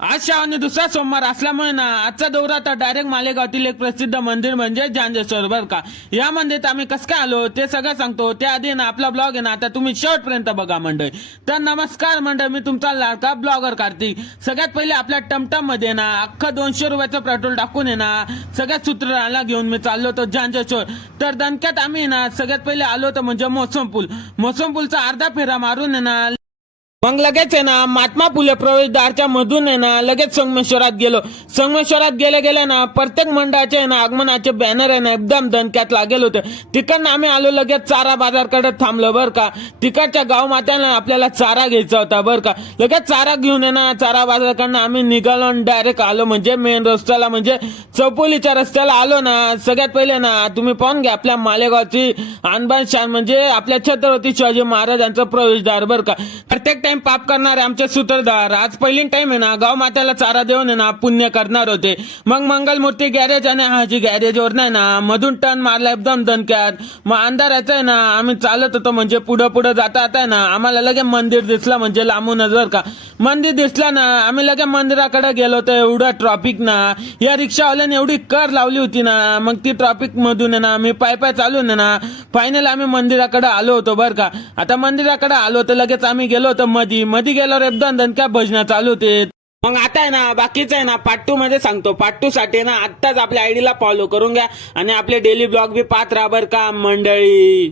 आज श्रावणी दुसरा सोमवार असल्यामुळे ना आजचा दौरा तर डायरेक्ट मालेगावातील एक प्रसिद्ध मंदिर म्हणजे झांजेश्वर बर का. या मंदिरात आम्ही कसं काय आलो ते सगळं सांगतो. त्याआधी ना आपला ब्लॉग आहे ना आता तुम्ही शेवटपर्यंत बघा मंडळी. तर नमस्कार मंडळी, मी तुमचा लाडका ब्लॉगर कार्तिक. सगळ्यात पहिले आपल्या टमटम मध्ये ना अख्खा 200 रुपयाचं पेट्रोल टाकून आहे ना सगळ्यात सूत्राला घेऊन मी चाललो होतो झांजेश्वर. तर दणक्यात आम्ही ना सगळ्यात पहिले आलो होतो म्हणजे मोसम पूलचा अर्धा फेरा मारून आहे ना मग लगेच आहे ना महात्मा फुले प्रवेशद्वारच्या मधून आहे ना लगेच संगमेश्वरात गेलो. संगमेश्वरात गेले ना प्रत्येक मंडळाचे आहे ना आगमनाचे बॅनर आहे ना एकदम दणक्यात लागेल होते. तिकडनं आम्ही आलो लगेच चारा बाजारकडे थांबलो बर का. तिकडच्या गाव मात्याला आपल्याला चारा घ्यायचा होता बर का. लगेच चारा घेऊन आहे ना चारा बाजारकडनं आम्ही निघालो आणि डायरेक्ट आलो म्हणजे मेन रस्त्याला म्हणजे चौपोलीच्या रस्त्याला आलो ना. सगळ्यात पहिले ना तुम्ही पाहून घ्या आपल्या मालेगावची आणबाण शान म्हणजे आपल्या छत्रपती शिवाजी महाराजांचं प्रवेशद्वार बर का. प्रत्येक टाइम पाप करणारे आमचे सूत्रधार आज पहिली टाइम आहे ना गाव मात्याला चारा देऊन आहे ना पुण्य करणार होते. मग मंगलमूर्ती गॅरेज आणि हाजी गॅरेज वर नाही ना मधून टर्न मारला एकदम दणक्यात. मग अंधाराचं आहे ना आम्ही चालत होतो म्हणजे पुढे जाता आहे ना आम्हाला लगे मंदिर दिसलं म्हणजे लांबूनच बर का. मंदिर दिसलं ना आम्ही लगे मंदिराकडे गेलो होतो. एवढं ट्रॉफिक ना या रिक्षावाल्याने एवढी कर लावली होती ना मग ती ट्रॉफिक मधून आहे ना मी पाय चालून आहे ना फायनल आम्ही मंदिराकडे आलो होतो बर का. आता मंदिराकडे आलो होतो लगेच आम्ही गेलो होतो मध्ये गेल्यावर एकदम दणक्या भजना चालू होते. मग आता आहे ना बाकीचं आहे ना पार्ट 2 मध्ये सांगतो. पार्ट 2 साठी ना आत्ताच आपल्या आयडीला फॉलो करून घ्या आणि आपले डेली ब्लॉग बी पाहत राहा बर का मंडळी.